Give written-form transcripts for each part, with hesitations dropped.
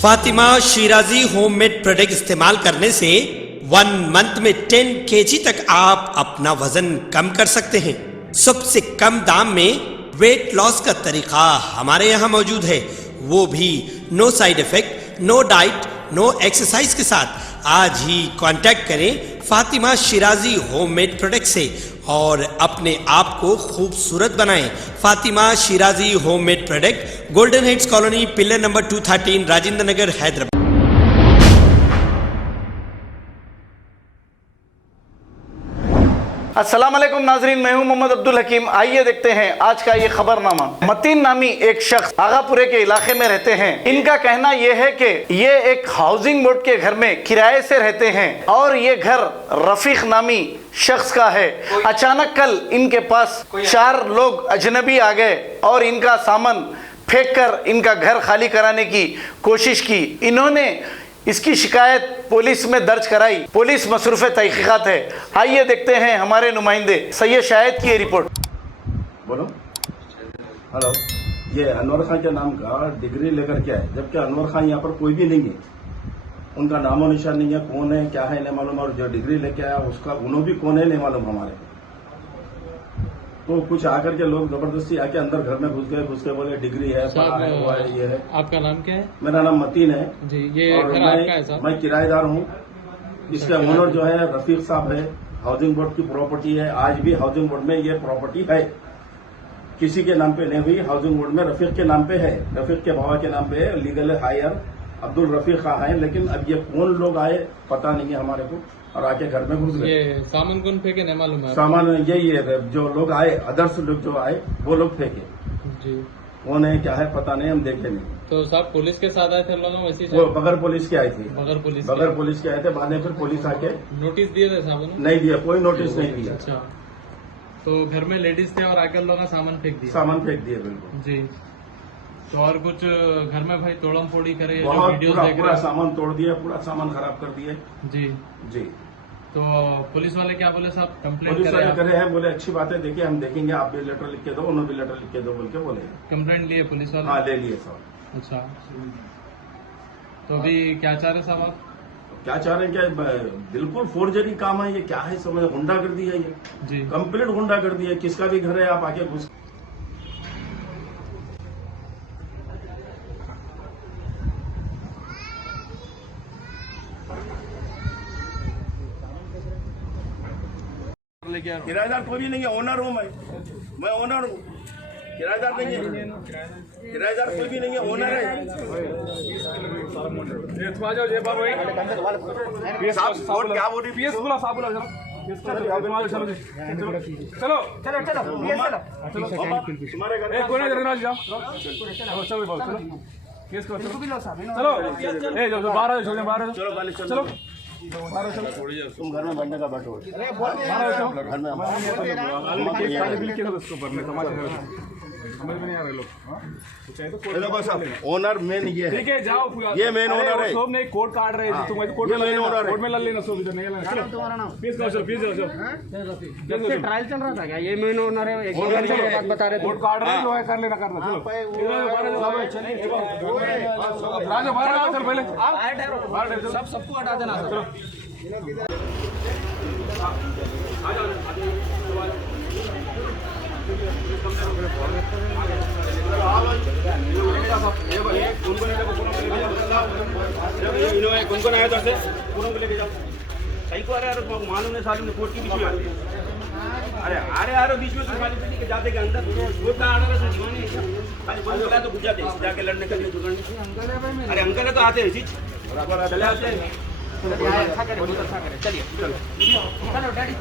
Fatima Shirazi homemade product इस्तेमाल करने से 1 मंथ में 10 kg तक आप अपना वजन कम कर सकते हैं। सबसे कम दाम में वेट लॉस का तरीका हमारे यहाँ मौजूद है, वो भी no side effect, no diet, no exercise के साथ। आज ही कांटेक्ट करें फातिमा शिराजी होममेड प्रोडक्ट से और अपने आप को खूबसूरत बनाएं। Fatima Shirazi homemade product, golden heads colony, pillar number 213, Rajendra Nagar, Hyderabad. अस्सलाम वालेकुम नाजरीन, मैं हूं मोहम्मद अब्दुल हकीम। आइए देखते हैं आज का ये खबरनामा। मतीन नामी एक शख्स आगापुरे के इलाके में रहते हैं। इनका कहना यह है कि ये एक हाउसिंग बोर्ड के घर में किराए से रहते हैं और ये घर रफीक नामी शख्स का है। अचानक कल इनके पास 4 लोग अजनबी आ गए और इनका सामान फेंक कर इनका घर खाली कराने की कोशिश की। इन्होंने इसकी शिकायत पुलिस में दर्ज कराई। पुलिस मसरूफ़ तहकीकात है। आइए देखते हैं हमारे नुमाइंदे सैयद शाहिद की रिपोर्ट। बोलो। हेलो, ये अनवर खान के नाम का डिग्री लेकर के आए, जबकि अनवर खान यहाँ पर कोई भी नहीं है। उनका नामो निशान नहीं है, कौन है क्या है नहीं मालूम, और जो डिग्री लेके आया उसका उन्हों भी कौन है नहीं मालूम हमारे। तो कुछ आकर के लोग जबरदस्ती आके अंदर घर में घुस के बोले डिग्री है, पढ़ा है, हुआ है, ये है। आपका नाम क्या है? मेरा नाम मतीन है जी। ये और घर आपका है साहब? मैं किराएदार हूँ। इसके ओनर जो है रफीक साहब है। हाउसिंग बोर्ड की प्रॉपर्टी है, आज भी हाउसिंग बोर्ड में ये प्रॉपर्टी है, किसी के नाम पे नहीं हुई। हाउसिंग बोर्ड में रफीक के नाम पे है, रफीक के बाबा के नाम पे है। लीगल हायर अब्दुल रफीक खां है, लेकिन अब ये कौन लोग आए पता नहीं है हमारे को और आके घर में घुस गए। ये सामान कौन फेंके नहीं मालूम है? सामान यही है, जो लोग आए अदर्स लोग जो आए वो लोग फेंके। जी। कौन है क्या है पता नहीं, हम देखे नहीं। तो साहब पुलिस के साथ आए थे लोग वैसे? वो बगैर पुलिस के आए थे। बगैर पुलिस के आए थे। बाद में फिर पुलिस आके नोटिस दिए थे साहब ने? नहीं दिया, कोई नोटिस नहीं दिया। अच्छा, तो घर में लेडीज थे और आकर लोग सामान फेंक दिया? सामान फेंक दिए बिल्कुल जी। तो और कुछ घर में भाई तोड़म फोड़ी करे? बहुत वीडियोस पूरा, देख पूरा रहे सामान तोड़ दिया, पूरा सामान खराब कर दिए। जी जी। तो पुलिस वाले क्या बोले साहब? कंप्लेंट पुलिस वाले करे करे हैं, बोले अच्छी बात है, देखिए हम देखेंगे, आप भी लेटर लिख के दो, उन्होंने भी लेटर लिख के दो बोल के बोले। कंप्लेंट लिए पुलिस वाले? हाँ ले लिए साहब। अच्छा, तो अभी क्या चाह रहे साहब आप? क्या चाह रहे हैं? क्या बिल्कुल फोर्जरी काम है ये, क्या है समझ, गुंडा कर दिया ये जी। कंप्लीट गुंडा कर दिया। किसका भी घर है आप आके घुस। किराएदार कोई भी नहीं है, ओनर हूँ मैं ओनर हूँ, किराएदार नहीं है। किराएदार कोई भी नहीं है, ओनर है। साहब क्या बोल रही है? चलो चलो चलो तुम्हारे घर चलो तुम घर में बैठने का बैठो। घर में समझ में नहीं आ रहे लोग। देखो साहब, ओनर मेन ये ठीक है, जाओ ये मेन ओनर है। सब नहीं कोर्ट काट रहे हैं, तुम कोर्ट में कोर्ट में लड़ लेना, सब इधर नहीं लेना। चलो तुम्हारा नाम? प्लीज करो, चलो प्लीज जाओ। जब से ट्रायल चल रहा था क्या ये मेन ओनर है? बात बता रहे कोर्ट काट रहे हैं, जो है कर लेना, करना। चलो राजू बाहर आओ, चल पहले बाहर ठहरो, सबको हटा देना। चलो कौन आया था पूनम को लेके जाओ। सही को अरे मालूम है सालू ने कोर्ट के बीच में अरे बीच में तो जाते के अंदर कोर्ट का आना था दीवाने खाली फोन बुलाया तो घुस जाते जाके लड़ने के लिए दुकान। अरे अंकल है तो आते हैं चले आते हैं। अच्छा करे, बहुत अच्छा करे। चलिए चलो डैडी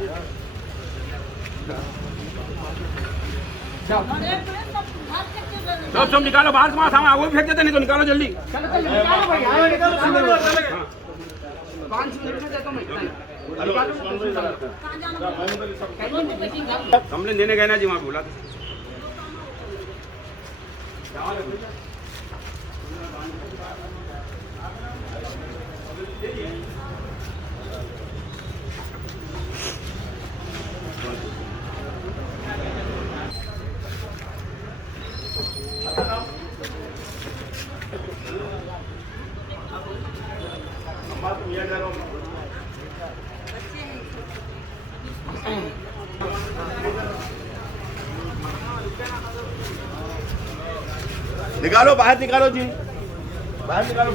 सब निकालो बाहर, तुम्हारा सामान वो फेंक देते नहीं तो निकालो जल्दी। निकालो भाई, यहाँ निकालो। 5 मिनट में देता मैं। कंप्लेन देने गए ना जी, वहाँ बोला निकालो, बाहर निकालो जी, बाहर निकालो,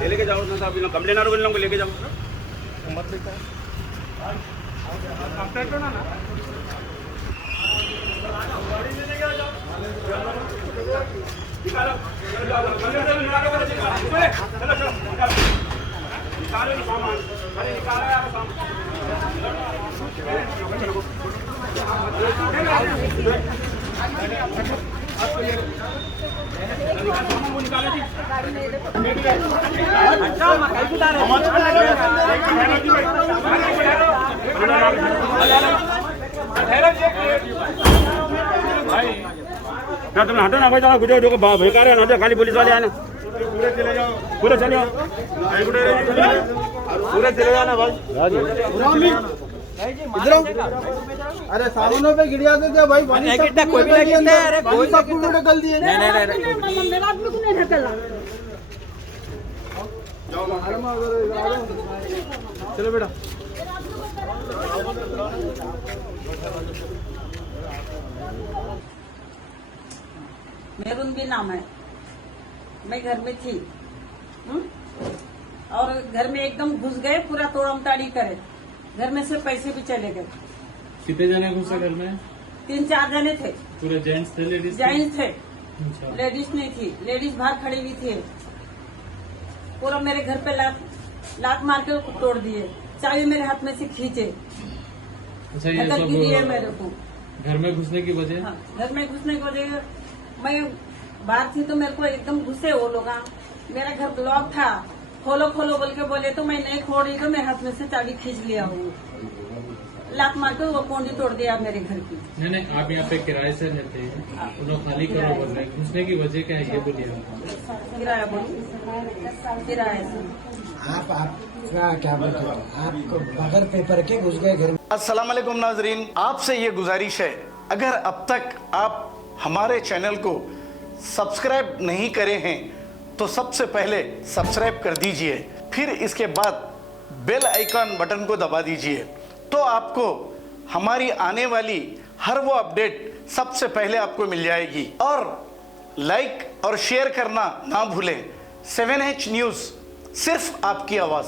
ले लेके जाओ ना साहब, कंप्लेन आ रहा है, लेके जाओ मत लेता है। ना तुम हटो ना भाई, जाओ गुजरो, देखो बेकार है ना, खाली पुलिस वाले आए ना, पूरे चले जाओ, पूरे चले जाओ, पूरे चले जाओ ना भाई, इधर आओ। अरे सामानों पे गिर जाते थे भाई, पानी सब कोई भी नहीं, अरे कोई सब पूरे ढकल दिए। नहीं मेरा आदमी को नहीं ढकला। चलो बेटा, मेरून भी नाम है। मैं घर में थी और घर में एकदम घुस गए, पूरा तोड़म ताड़ी करे, घर में से पैसे भी चले गए। कितने जने घुसे घर में? 3-4 जने थे। पूरे जेंट्स थे, लेडीज? जेंट्स थे, अच्छा। लेडीज नहीं थी, लेडीज बाहर खड़ी हुई थी। पूरा मेरे घर पे लात मार के तोड़ दिए, चाबी मेरे हाथ में से खींचे, अच्छा, ये धक्का गिरी है मेरे को। घर में घुसने की वजह? हाँ, घर में घुसने की वजह, मैं बाहर थी तो मेरे को एकदम घुसे वो लोग। मेरा घर ब्लॉक था, खोलो खोलो बोल के बोले तो मैं नहीं खोल रही, तो मेरे हाथ में से चाबी खींच लिया, वो लात मार के वो कुंडी तोड़ दिया मेरे घर की। नहीं, आप यहाँ पे किराए से रहते हैं, उन्हें खाली करो बोल रहे हैं, घुसने की वजह क्या है ये बोलिए। किराया बोलो, किराया से। आप क्या बोलते हो, आपको बगैर पेपर के घुस गए घर में। अस्सलाम वालेकुम नाजरीन, आपसे ये गुजारिश है, अगर अब तक आप हमारे चैनल को सब्सक्राइब नहीं करे हैं तो सबसे पहले सब्सक्राइब कर दीजिए, फिर इसके बाद बेल आइकन बटन को दबा दीजिए, तो आपको हमारी आने वाली हर वो अपडेट सबसे पहले आपको मिल जाएगी। और लाइक और शेयर करना ना भूलें। 7H न्यूज़, सिर्फ आपकी आवाज़।